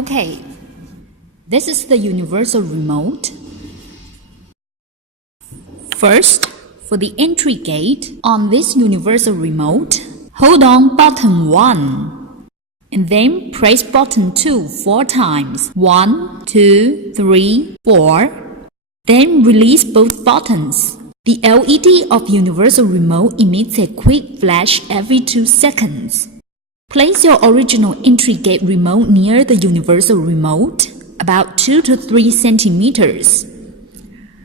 Okay, this is the universal remote. First, for the entry gate on this universal remote, hold on button 1 and then press button 2 4 times. 1, 2, 3, 4. Then release both buttons. The LED of universal remote emits a quick flash every 2 seconds. Place your original entry gate remote near the universal remote, about 2 to 3 centimeters.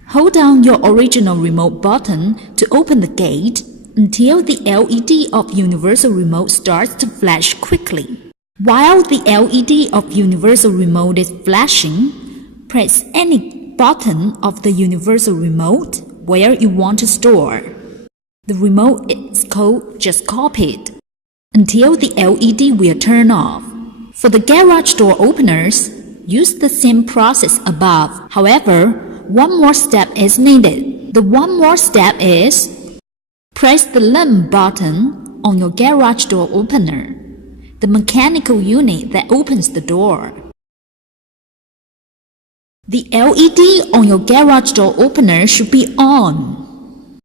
Hold down your original remote button to open the gate until the LED of universal remote starts to flash quickly. While the LED of universal remote is flashing, press any button of the universal remote where you want to store. The remote is code just copied until the LED will turn off. For the garage door openers, use the same process above. However, one more step is needed. The one more step is press the limb button on your garage door opener, the mechanical unit that opens the door. The LED on your garage door opener should be on.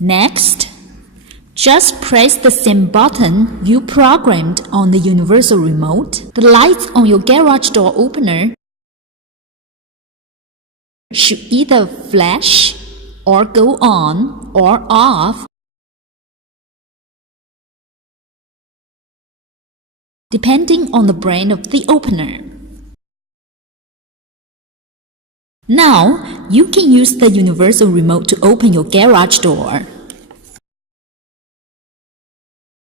Next, just press the same button you programmed on the universal remote. The lights on your garage door opener should either flash or go on or off, depending on the brand of the opener. Now, you can use the universal remote to open your garage door.